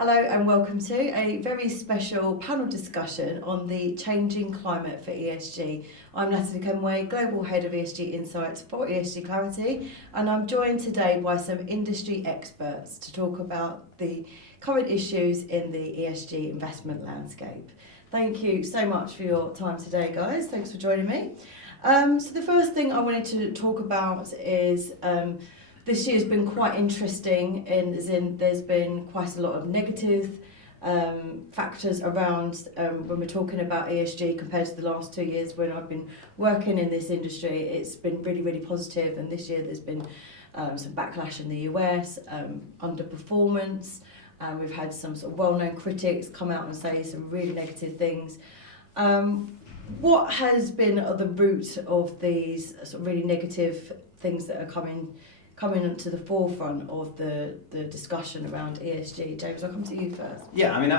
Hello and welcome to a very special panel discussion on the changing climate for ESG. I'm Natalie Kenway, Global Head of ESG Insights for ESG Clarity, and I'm joined today by some industry experts to talk about the current issues in the ESG investment landscape. Thank you so much for your time today, guys. Thanks for joining me. So the first thing I wanted to talk about is this year's been quite interesting in there's been quite a lot of negative factors around when we're talking about ESG compared to the last 2 years when I've been working in this industry. It's been really, really positive, and this year there's been some backlash in the US, underperformance, and we've had some sort of well-known critics come out and say some really negative things. What has been at the root of these sort of really negative things that are coming to the forefront of the discussion around ESG? James, I'll come to you first. Yeah, I mean,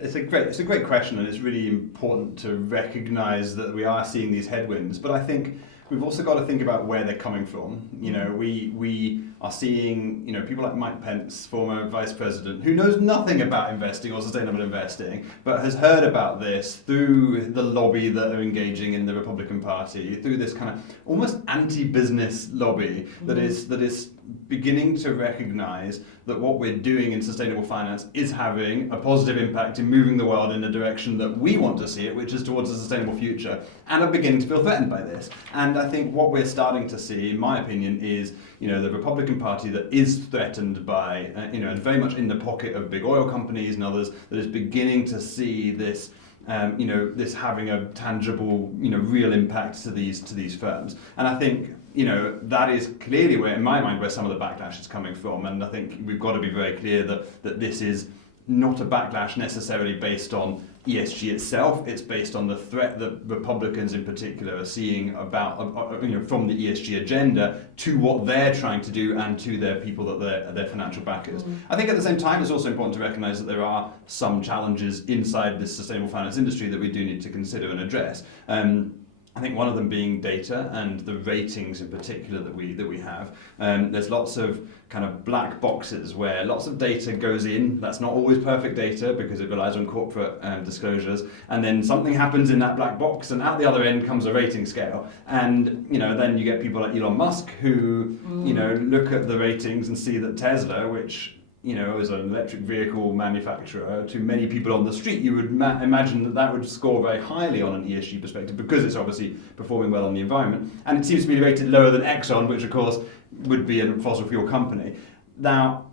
it's a great question, and it's really important to recognise that we are seeing these headwinds. But I think we've also got to think about where they're coming from. You know, we are seeing, you know, people like Mike Pence, former vice president, who knows nothing about investing or sustainable investing, but has heard about this through the lobby that are engaging in the Republican Party, through this kind of almost anti-business lobby that is beginning to recognise that what we're doing in sustainable finance is having a positive impact in moving the world in the direction that we want to see it, which is towards a sustainable future, and are beginning to feel threatened by this. And I think what we're starting to see, in my opinion, is, you know, the Republican Party that is threatened by, and very much in the pocket of big oil companies and others, that is beginning to see this, this having a tangible, real impact to these firms. And I think, that is clearly where, in my mind, where some of the backlash is coming from. And I think we've got to be very clear that this is not a backlash necessarily based on ESG itself. It's based on the threat that Republicans in particular are seeing about, from the ESG agenda to what they're trying to do and to their people that they're financial backers. I think at the same time, it's also important to recognise that there are some challenges inside this sustainable finance industry that we do need to consider and address. I think one of them being data and the ratings in particular that we have. There's lots of kind of black boxes where lots of data goes in. That's not always perfect data because it relies on corporate disclosures. And then something happens in that black box, and out the other end comes a rating scale. And then you get people like Elon Musk who look at the ratings and see that Tesla, which as an electric vehicle manufacturer, to many people on the street, you would imagine that would score very highly on an ESG perspective because it's obviously performing well on the environment. And it seems to be rated lower than Exxon, which of course would be a fossil fuel company. Now,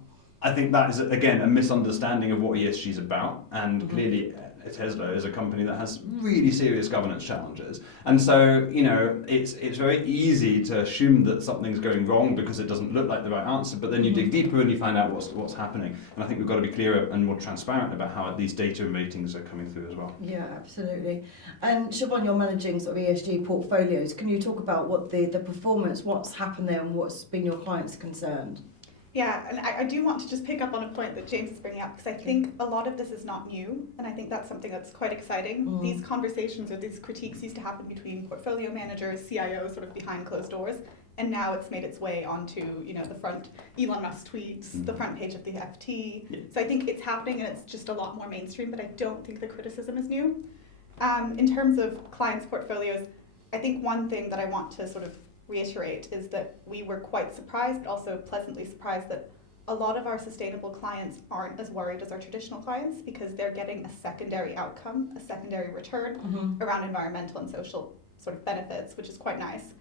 I think that is, again, a misunderstanding of what ESG is about. And clearly, Tesla is a company that has really serious governance challenges. And so, it's very easy to assume that something's going wrong because it doesn't look like the right answer, but then you dig deeper and you find out what's happening. And I think we've got to be clearer and more transparent about how these data and ratings are coming through as well. Yeah, absolutely. And Siobhan, you're managing sort of ESG portfolios. Can you talk about what the performance, what's happened there and what's been your clients' concerned? Yeah, and I do want to just pick up on a point that James is bringing up, because I think a lot of this is not new, and I think that's something that's quite exciting. These conversations or these critiques used to happen between portfolio managers, CIOs, sort of behind closed doors, and now it's made its way onto, the front Elon Musk tweets, the front page of the FT. Yeah. So I think it's happening, and it's just a lot more mainstream, but I don't think the criticism is new. In terms of clients' portfolios, I think one thing that I want to sort of reiterate is that we were quite surprised, but also pleasantly surprised, that a lot of our sustainable clients aren't as worried as our traditional clients because they're getting a secondary outcome, a secondary return around environmental and social sort of benefits, which is quite nice.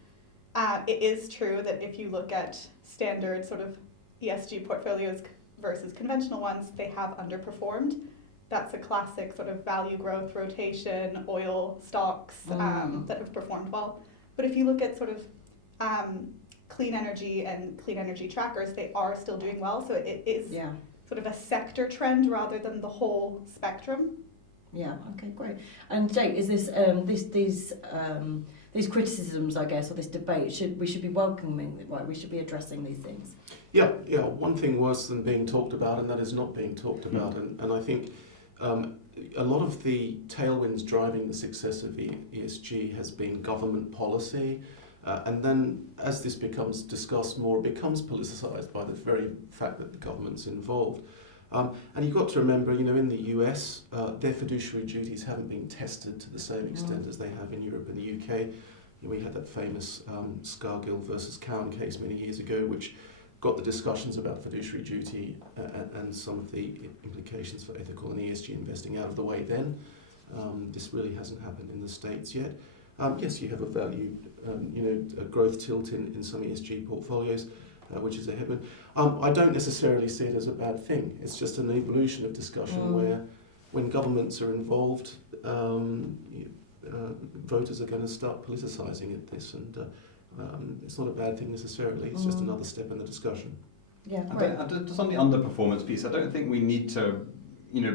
It is true that if you look at standard sort of ESG portfolios versus conventional ones, they have underperformed. That's a classic sort of value growth rotation, oil stocks that have performed well. But if you look at sort of clean energy and clean energy trackers, they are still doing well. So it is sort of a sector trend rather than the whole spectrum. Yeah. Okay. Great. And Jake, is this these criticisms, I guess, or this debate? We should be welcoming, right? We should be addressing these things. Yeah. One thing worse than being talked about, and that is not being talked about. And I think a lot of the tailwinds driving the success of ESG has been government policy. And then as this becomes discussed more, it becomes politicised by the very fact that the government's involved. And you've got to remember, in the US, their fiduciary duties haven't been tested to the same extent as they have in Europe and the UK. We had that famous Scargill versus Cowan case many years ago, which got the discussions about fiduciary duty and some of the implications for ethical and ESG investing out of the way then. This really hasn't happened in the States yet. Yes, you have a value, a growth tilt in some ESG portfolios, which is a headwind. I don't necessarily see it as a bad thing. It's just an evolution of discussion where when governments are involved, voters are going to start politicising this, and it's not a bad thing necessarily. It's just another step in the discussion. Yeah, just on the underperformance piece, I don't think we need to,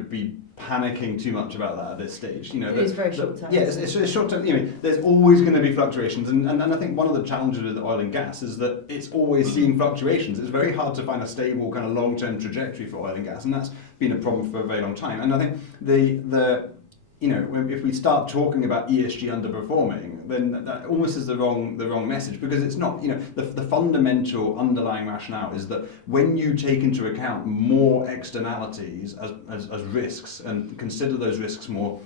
be panicking too much about that at this stage. It is very short term. Yeah, it's short term. There's always going to be fluctuations, and I think one of the challenges with oil and gas is that it's always seeing fluctuations. It's very hard to find a stable kind of long-term trajectory for oil and gas, and that's been a problem for a very long time. And I think if we start talking about ESG underperforming, then that almost is the wrong message, because it's not. The fundamental underlying rationale is that when you take into account more externalities as risks and consider those risks more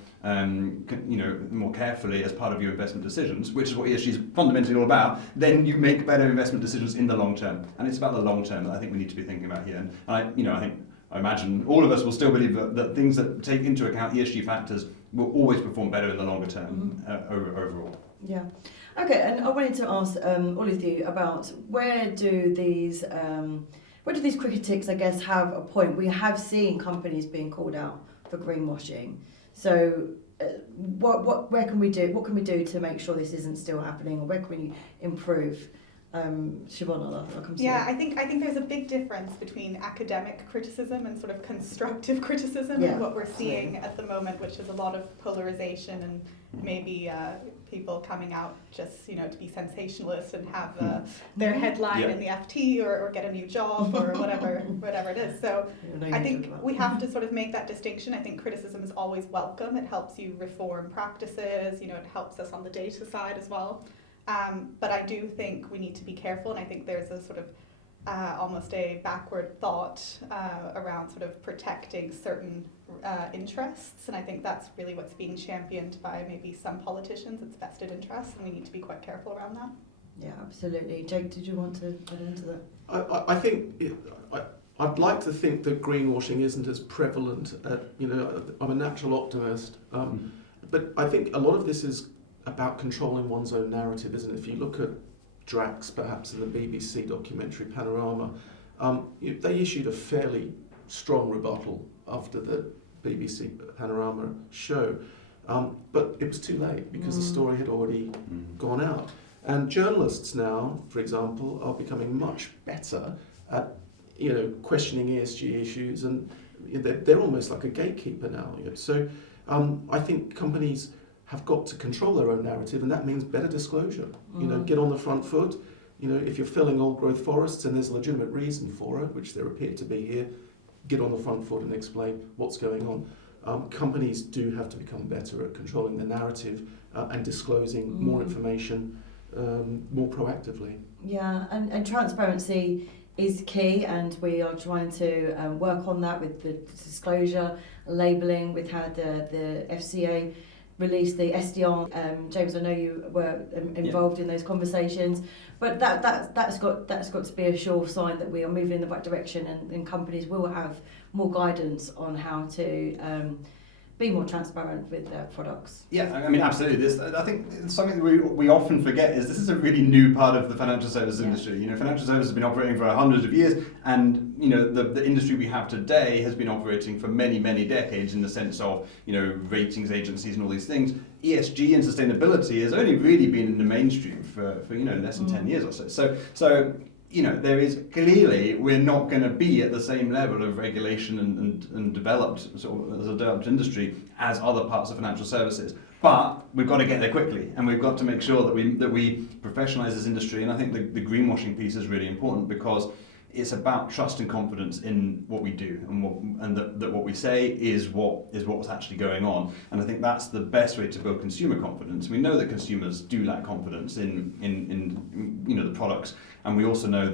carefully as part of your investment decisions, which is what ESG is fundamentally all about, then you make better investment decisions in the long term. And it's about the long term that I think we need to be thinking about here. And I imagine all of us will still believe that things that take into account ESG factors will always perform better in the longer term overall. Yeah. Okay, and I wanted to ask all of you about where do these critics, I guess, have a point? We have seen companies being called out for greenwashing. So what can we do to make sure this isn't still happening, or where can we improve? Siobhan, I'll come to you. Yeah, I think there's a big difference between academic criticism and sort of constructive criticism, and what we're seeing at the moment, which is a lot of polarization and maybe people coming out just to be sensationalists and have their headline in the FT or get a new job or whatever it is. So I think we have to sort of make that distinction. I think criticism is always welcome. It helps you reform practices. It helps us on the data side as well. But I do think we need to be careful, and I think there's a sort of almost a backward thought around sort of protecting certain interests, and I think that's really what's being championed by maybe some politicians. It's vested interests, and we need to be quite careful around that. Yeah, absolutely. Jake, did you want to add into that? I think I'd like to think that greenwashing isn't as prevalent. I'm a natural optimist, but I think a lot of this is about controlling one's own narrative, isn't it? If you look at Drax, perhaps in the BBC documentary Panorama, they issued a fairly strong rebuttal after the BBC Panorama show, but it was too late because the story had already gone out. And journalists now, for example, are becoming much better at questioning ESG issues, and they're almost like a gatekeeper now. So I think companies have got to control their own narrative, and that means better disclosure. Get on the front foot. If you're filling old growth forests and there's a legitimate reason for it, which there appear to be here, get on the front foot and explain what's going on. Companies do have to become better at controlling their narrative and disclosing more information more proactively. Yeah, and transparency is key, and we are trying to work on that with the disclosure, labelling. We've had the FCA release the SDR. James, I know you were involved in those conversations, but that's got to be a sure sign that we are moving in the right direction, and companies will have more guidance on how to be more transparent with their products. Yeah, I mean, absolutely. I think something that we often forget is this is a really new part of the financial services industry. Financial services has been operating for hundreds of years, and the industry we have today has been operating for many, many decades in the sense of ratings agencies and all these things. ESG and sustainability has only really been in the mainstream for less than 10 years or so. So there is clearly, we're not going to be at the same level of regulation and developed sort of as a developed industry as other parts of financial services. But we've got to get there quickly, and we've got to make sure that we professionalise this industry. And I think the greenwashing piece is really important, because it's about trust and confidence in what we do, and that what we say is what's actually going on. And I think that's the best way to build consumer confidence. We know that consumers do lack confidence in the products, and we also know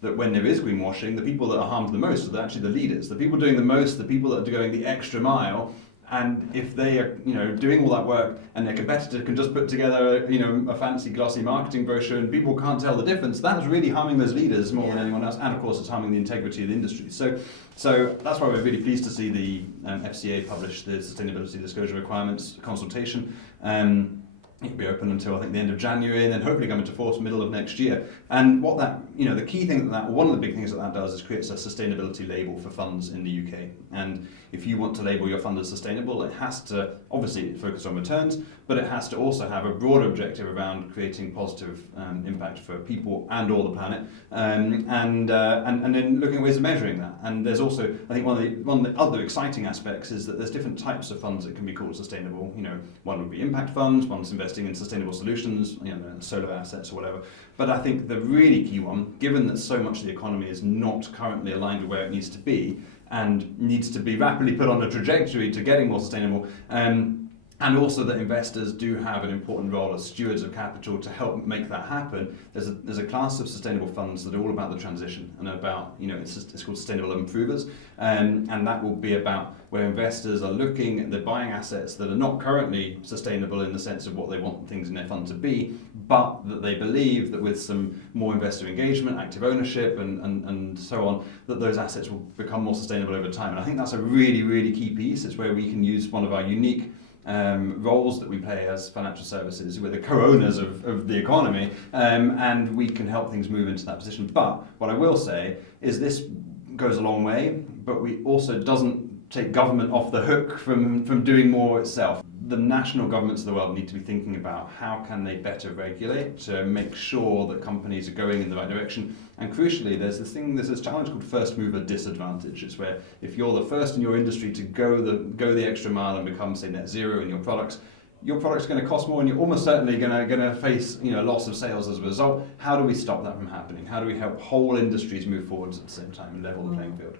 that when there is greenwashing, the people that are harmed the most are actually the leaders, the people doing the most, the people that are going the extra mile. And if they are, doing all that work, and their competitor can just put together, a fancy glossy marketing brochure, and people can't tell the difference, that's really harming those leaders more than anyone else. And of course, it's harming the integrity of the industry. So that's why we're really pleased to see the FCA publish the Sustainability Disclosure Requirements consultation. It'll be open until I think the end of January, and then hopefully come into force middle of next year. And what that, the key thing one of the big things that does is creates a sustainability label for funds in the UK. And if you want to label your fund as sustainable, it has to obviously focus on returns, but it has to also have a broader objective around creating positive impact for people and or the planet, and then looking at ways of measuring that. And there's also, I think one of the other exciting aspects is that there's different types of funds that can be called sustainable. One would be impact funds, one's investing in sustainable solutions, solar assets or whatever. But I think the really key one, given that so much of the economy is not currently aligned with where it needs to be, and needs to be rapidly put on a trajectory to getting more sustainable, and also that investors do have an important role as stewards of capital to help make that happen. There's a class of sustainable funds that are all about the transition and about, it's called sustainable improvers, and that will be about where investors are they're buying assets that are not currently sustainable in the sense of what they want things in their fund to be, but that they believe that with some more investor engagement, active ownership, and so on, that those assets will become more sustainable over time. And I think that's a really, really key piece. It's where we can use one of our unique roles that we play as financial services. We're the co-owners of the economy, and we can help things move into that position. But what I will say is this goes a long way, but we also doesn't take government off the hook from doing more itself. The national governments of the world need to be thinking about how can they better regulate to make sure that companies are going in the right direction. And crucially, there's this challenge called first mover disadvantage. It's where if you're the first in your industry to go the extra mile and become, say, net zero in your product's going to cost more, and you're almost certainly going to face loss of sales as a result. How do we stop that from happening? How do we help whole industries move forwards at the same time and level the playing field?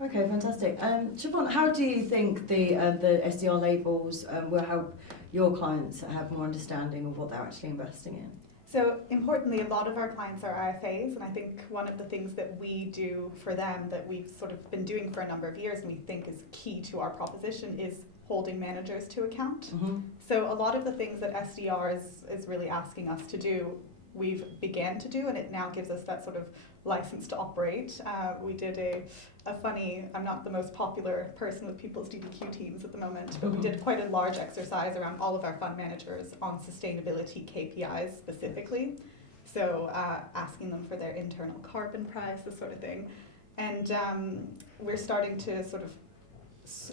Okay, fantastic. Siobhan, how do you think the SDR labels will help your clients have more understanding of what they're actually investing in? So importantly, a lot of our clients are IFAs, and I think one of the things that we do for them that we've sort of been doing for a number of years and we think is key to our proposition is holding managers to account. Mm-hmm. So a lot of the things that SDR is really asking us to do, we've began to do, and it now gives us that sort of license to operate. We did a funny, I'm not the most popular person with people's DBQ teams at the moment, but we did quite a large exercise around all of our fund managers on sustainability KPIs specifically. So asking them for their internal carbon price, this sort of thing. And we're starting to sort of,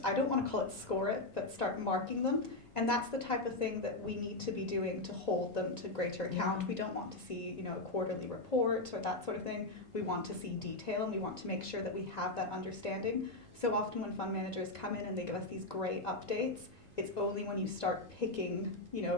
I don't want to call it score it, but start marking them. And that's the type of thing that we need to be doing to hold them to greater account. We don't want to see, a quarterly report or that sort of thing. We want to see detail, and we want to make sure that we have that understanding. So often when fund managers come in and they give us these great updates, it's only when you start picking,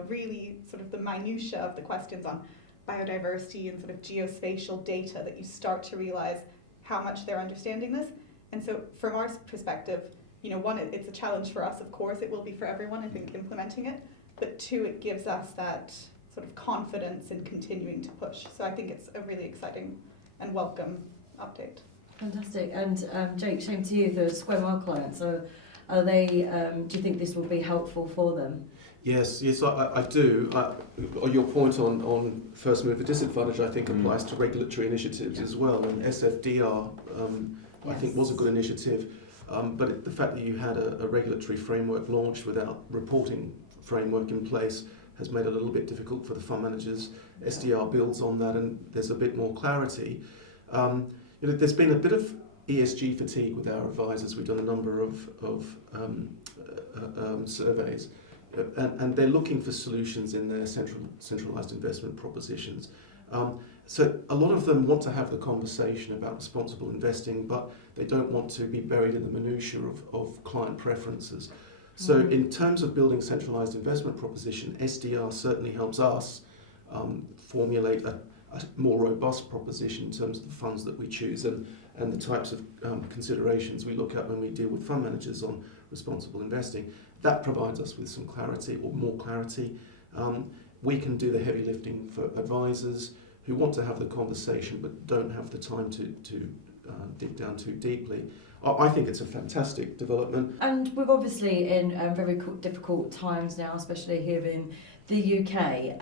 really sort of the minutiae of the questions on biodiversity and sort of geospatial data that you start to realize how much they're understanding this. And so from our perspective, one, it's a challenge for us, of course, it will be for everyone, I think, implementing it, but two, it gives us that sort of confidence in continuing to push. So I think it's a really exciting and welcome update. Fantastic. And Jake, same to you, the Square Mile clients, are they, do you think this will be helpful for them? Yes, I do. Your point on first mover disadvantage, I think, applies to regulatory initiatives as well, and SFDR, I think, was a good initiative. But the fact that you had a regulatory framework launched without reporting framework in place has made it a little bit difficult for the fund managers. SDR builds on that, and there's a bit more clarity. There's been a bit of ESG fatigue with our advisors. We've done a number of surveys, and they're looking for solutions in their centralised investment propositions. So a lot of them want to have the conversation about responsible investing, but they don't want to be buried in the minutiae of client preferences. So in terms of building centralised investment proposition, SDR certainly helps us formulate a more robust proposition in terms of the funds that we choose and the types of considerations we look at when we deal with fund managers on responsible investing. That provides us with some clarity, or more clarity. We can do the heavy lifting for advisors who want to have the conversation but don't have the time to dig down too deeply. I think it's a fantastic development. And we're obviously in very difficult times now, especially here in the UK.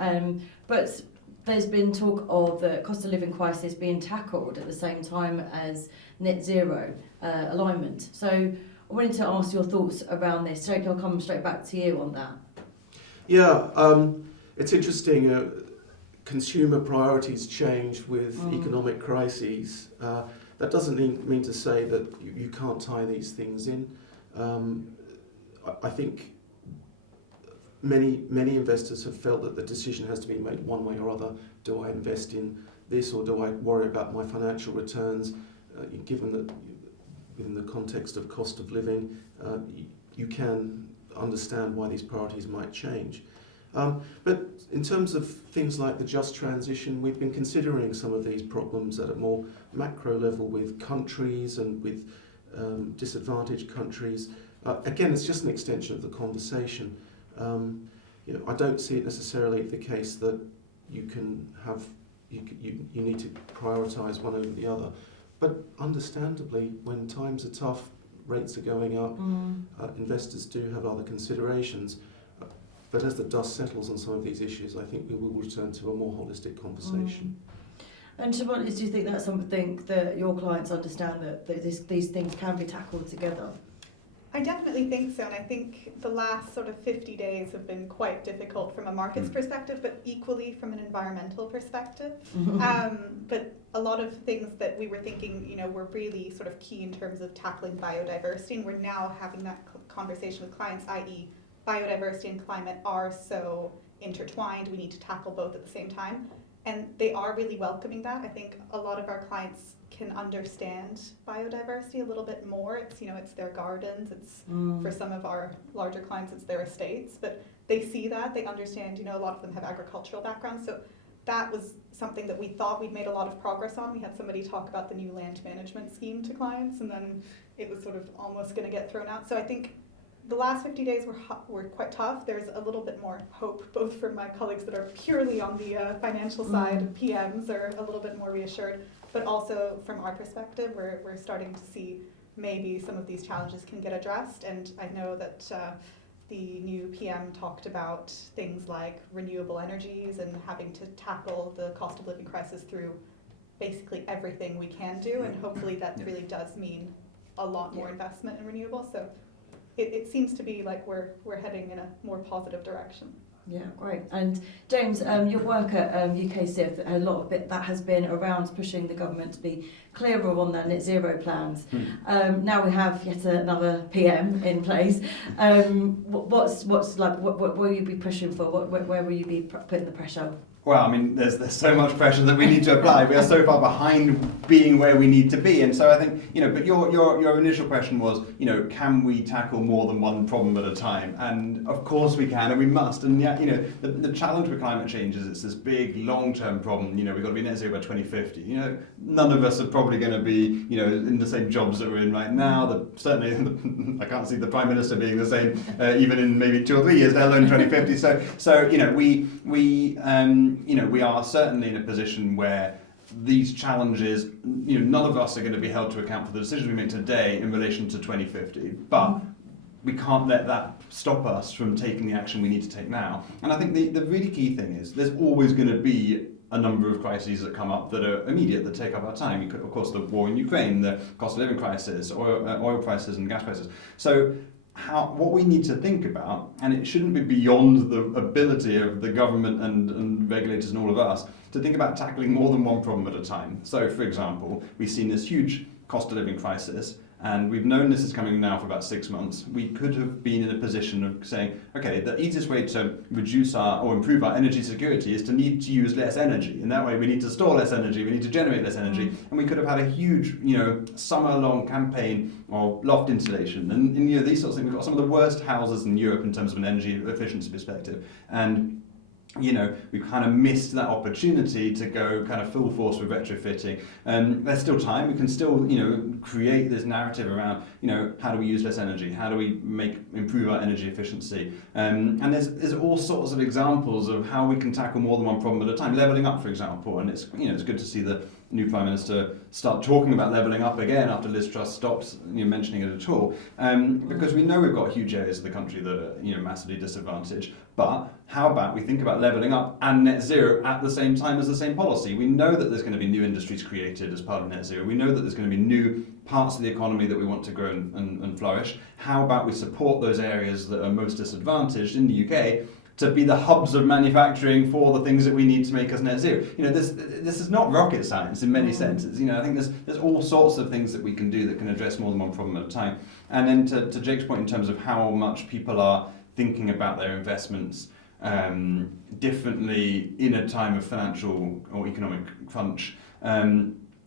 But there's been talk of the cost of living crisis being tackled at the same time as net zero alignment. So I wanted to ask your thoughts around this. Jake, I'll come straight back to you on that. Yeah, it's interesting. Consumer priorities change with economic crises. That doesn't mean to say that you can't tie these things in. I think many investors have felt that the decision has to be made one way or other. Do I invest in this, or do I worry about my financial returns? Given that within the context of cost of living, you can understand why these priorities might change. But in terms of things like the just transition, we've been considering some of these problems at a more macro level with countries and with disadvantaged countries. Again, it's just an extension of the conversation. I don't see it necessarily the case that you can have you need to prioritise one over the other. But understandably, when times are tough, rates are going up, investors do have other considerations. But as the dust settles on some of these issues, I think we will return to a more holistic conversation. And Siobhan, do you think that's something that your clients understand, that these things can be tackled together? I definitely think so, and I think the last sort of 50 days have been quite difficult from a markets perspective, but equally from an environmental perspective. But a lot of things that we were thinking, were really sort of key in terms of tackling biodiversity, and we're now having that conversation with clients, i.e. biodiversity and climate are so intertwined, we need to tackle both at the same time. And they are really welcoming that. I think a lot of our clients can understand biodiversity a little bit more. It's their gardens, it's for some of our larger clients, it's their estates, but they see that, they understand, a lot of them have agricultural backgrounds. So that was something that we thought we'd made a lot of progress on. We had somebody talk about the new land management scheme to clients, and then it was sort of almost going to get thrown out. So I think the last 50 days were quite tough. There's a little bit more hope, both from my colleagues that are purely on the financial side, PMs are a little bit more reassured, but also from our perspective, we're starting to see maybe some of these challenges can get addressed. And I know that the new PM talked about things like renewable energies and having to tackle the cost of living crisis through basically everything we can do, and hopefully that really does mean a lot more investment in renewables. So it seems to be like we're heading in a more positive direction. Yeah, great. And James, your work at UKSIF, a lot of it that has been around pushing the government to be clearer on their net zero plans. Now we have yet another PM in place. What will you be pushing for? Where will you be putting the pressure? Well, there's so much pressure that we need to apply. We are so far behind being where we need to be, and so I think But your initial question was, can we tackle more than one problem at a time? And of course we can, and we must. And the challenge with climate change is it's this big long-term problem. We've got to be net zero by 2050. None of us are probably going to be in the same jobs that we're in right now. Certainly, I can't see the Prime Minister being the same even in maybe 2 or 3 years, let alone 2050. So we are certainly in a position where these challenges, none of us are going to be held to account for the decisions we make today in relation to 2050, but we can't let that stop us from taking the action we need to take now. And I think the really key thing is there's always going to be a number of crises that come up that are immediate, that take up our time. Of course, the war in Ukraine, the cost of living crisis, oil prices and gas prices. So what we need to think about, and it shouldn't be beyond the ability of the government and regulators and all of us, to think about tackling more than one problem at a time. So, for example, we've seen this huge cost of living crisis, and we've known this is coming now for about 6 months. We could have been in a position of saying, okay, the easiest way to reduce or improve our energy security is to need to use less energy. And that way we need to store less energy, we need to generate less energy. And we could have had a huge, summer-long campaign of loft insulation. And these sorts of things. We've got some of the worst houses in Europe in terms of an energy efficiency perspective. And we've kind of missed that opportunity to go kind of full force with retrofitting. There's still time. We can still, create this narrative around, how do we use less energy? How do we improve our energy efficiency? And there's all sorts of examples of how we can tackle more than one problem at a time. Levelling up, for example, and it's good to see the new Prime Minister start talking about levelling up again after Liz Truss stopped mentioning it at all, because we know we've got huge areas of the country that are massively disadvantaged. But how about we think about levelling up and net zero at the same time as the same policy? We know that there's going to be new industries created as part of net zero. We know that there's going to be new parts of the economy that we want to grow and flourish. How about we support those areas that are most disadvantaged in the UK to be the hubs of manufacturing for the things that we need to make us net zero? This is not rocket science in many senses. I think there's all sorts of things that we can do that can address more than one problem at a time. And then to Jake's point in terms of how much people are thinking about their investments differently in a time of financial or economic crunch.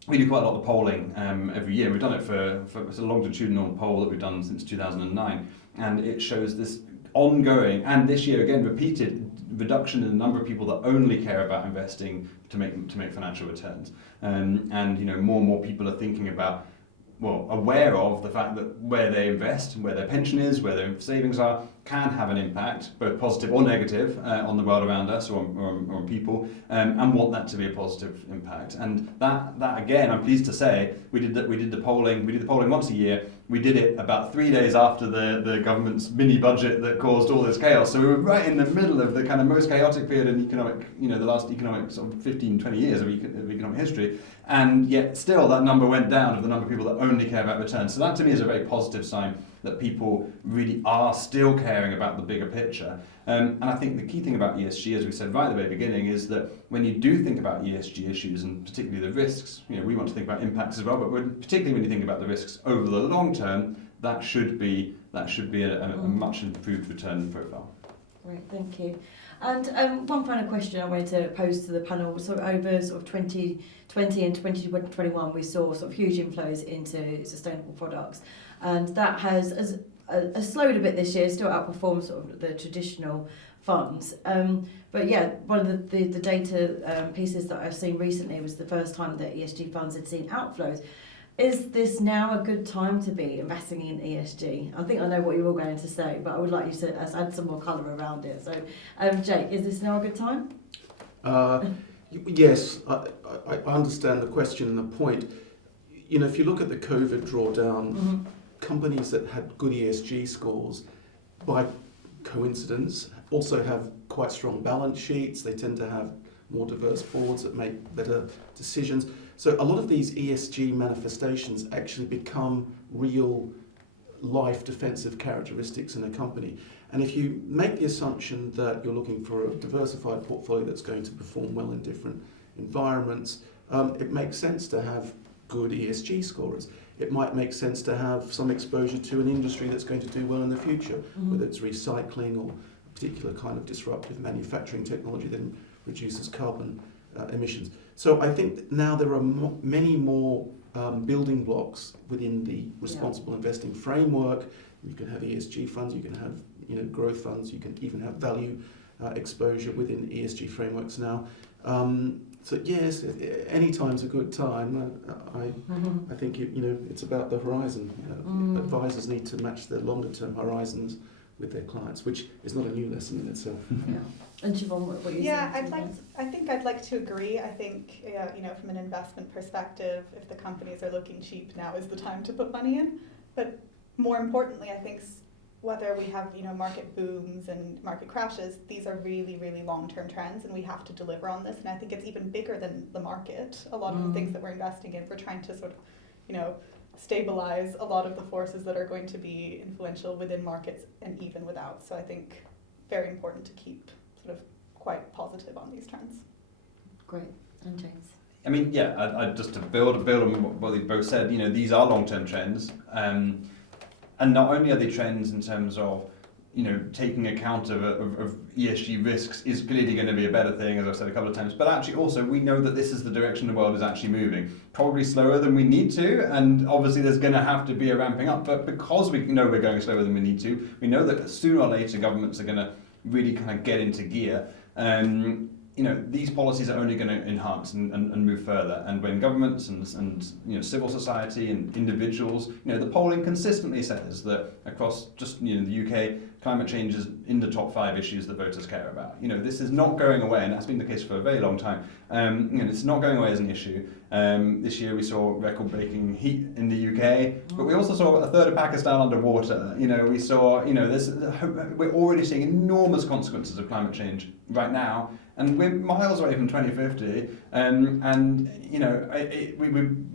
We do quite a lot of polling every year. We've done it for it's a longitudinal poll that we've done since 2009, and it shows this ongoing, and this year again repeated, reduction in the number of people that only care about investing to make financial returns. And more and more people are thinking about, aware of the fact that where they invest, where their pension is, where their savings are, can have an impact, both positive or negative, on the world around us or on people, and want that to be a positive impact. And that again, I'm pleased to say, we did the polling once a year. We did it about 3 days after the government's mini budget that caused all this chaos. So we were right in the middle of the kind of most chaotic period in economic, the last economic sort of 15, 20 years of economic history. And yet still that number went down of the number of people that only care about returns. So that to me is a very positive sign that people really are still caring about the bigger picture. And I think the key thing about ESG, as we said right at the very beginning, is that when you do think about ESG issues, and particularly the risks, we want to think about impacts as well, but particularly when you think about the risks over the long term, that should be a much improved return profile. Great, thank you. And one final question I wanted to pose to the panel. Over 2020 and 2021, we saw huge inflows into sustainable products, and that has slowed a bit this year. Still outperforms the traditional funds. But yeah, one of the data pieces that I've seen recently was the first time that ESG funds had seen outflows. Is this now a good time to be investing in ESG? I think I know what you're all going to say, but I would like you to add some more colour around it. So, Jake, is this now a good time? Yes, I understand the question and the point. If you look at the COVID drawdown, companies that had good ESG scores, by coincidence, also have quite strong balance sheets. They tend to have more diverse boards that make better decisions. So a lot of these ESG manifestations actually become real life defensive characteristics in a company. And if you make the assumption that you're looking for a diversified portfolio that's going to perform well in different environments, it makes sense to have good ESG scorers. It might make sense to have some exposure to an industry that's going to do well in the future, whether it's recycling or a particular kind of disruptive manufacturing technology that reduces carbon emissions. So I think now there are many more building blocks within the responsible investing framework. You can have ESG funds, you can have growth funds, you can even have value exposure within ESG frameworks now. So yes, any time's a good time. I think it's about the horizon. Advisors need to match their longer term horizons with their clients, which is not a new lesson in itself. Yeah. And Siobhan, what you I think I'd like to agree. I think from an investment perspective, if the companies are looking cheap, now is the time to put money in. But more importantly, I think whether we have market booms and market crashes, these are really, really long-term trends, and we have to deliver on this. And I think it's even bigger than the market. A lot of the things that we're investing in, we're trying to stabilize a lot of the forces that are going to be influential within markets and even without. So I think very important to keep quite positive on these trends. Great. And James? I mean, I just to build on what they both said, these are long-term trends. And not only are they trends in terms of, taking account of ESG risks is clearly going to be a better thing, as I've said a couple of times, but actually also we know that this is the direction the world is actually moving. Probably slower than we need to, and obviously there's going to have to be a ramping up, but because we know we're going slower than we need to, we know that sooner or later governments are going to really kind of get into gear. these policies are only going to enhance and move further. And when governments and civil society and individuals, the polling consistently says that across just the UK, climate change is in the top 5 issues that voters care about. This is not going away, and that's been the case for a very long time. It's not going away as an issue. This year we saw record-breaking heat in the UK, but we also saw a third of Pakistan underwater. We saw, we're already seeing enormous consequences of climate change right now, and we're miles away from 2050.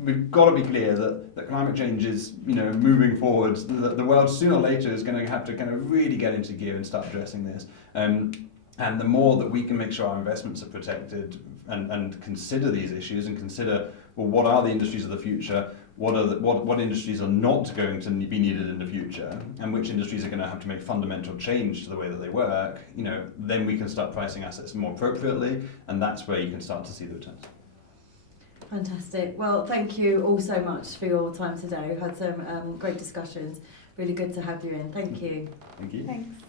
We've got to be clear that climate change is, moving forward. The world sooner or later is going to have to kind of really get into gear and start addressing this. And the more that we can make sure our investments are protected and consider these issues and consider, well, what are the industries of the future? What industries are not going to be needed in the future, and which industries are going to have to make fundamental change to the way that they work? Then we can start pricing assets more appropriately, and that's where you can start to see the returns. Fantastic. Well, thank you all so much for your time today. We've had some great discussions. Really good to have you in. Thank you. Thank you. Thanks.